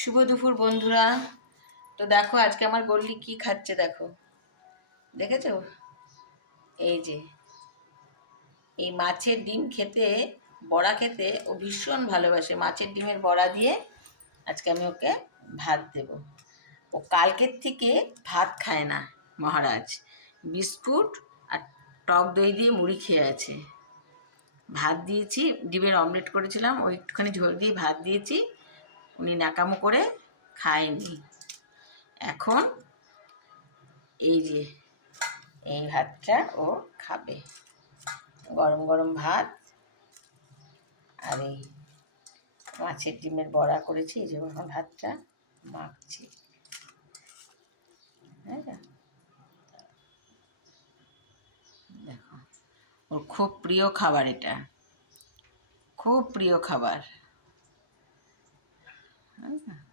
শুভ দুপুর বন্ধুরা। তো দেখো আজকে আমার গল্লি কি খাচ্ছে, দেখো, দেখেছো? এই যে এই মাছের ডিম খেতে, বড়া খেতে ও ভীষণ ভালোবাসে। মাছের ডিমের বড়া দিয়ে আজকে আমি ওকে ভাত দেব। ও কালকের থেকে ভাত খায় না মহারাজ, বিস্কুট আর টক দই দিয়ে মুড়ি খেয়ে আছে। ভাত দিয়েছি, ডিমের অমলেট করেছিলাম, ওই একটুখানি ঝোল দিয়ে ভাত দিয়েছি, উনি নাকামো করে খায়নি। এখন এই যে এই ভাতটা ও খাবে, গরম গরম ভাত আর এই মাছের ডিমের বড়া করেছি। এই যে এখন ভাতটা মাখছি, হ্যাঁ। দেখো, ওর খুব প্রিয় খাবার, এটা খুব প্রিয় খাবার, হ্যাঁ।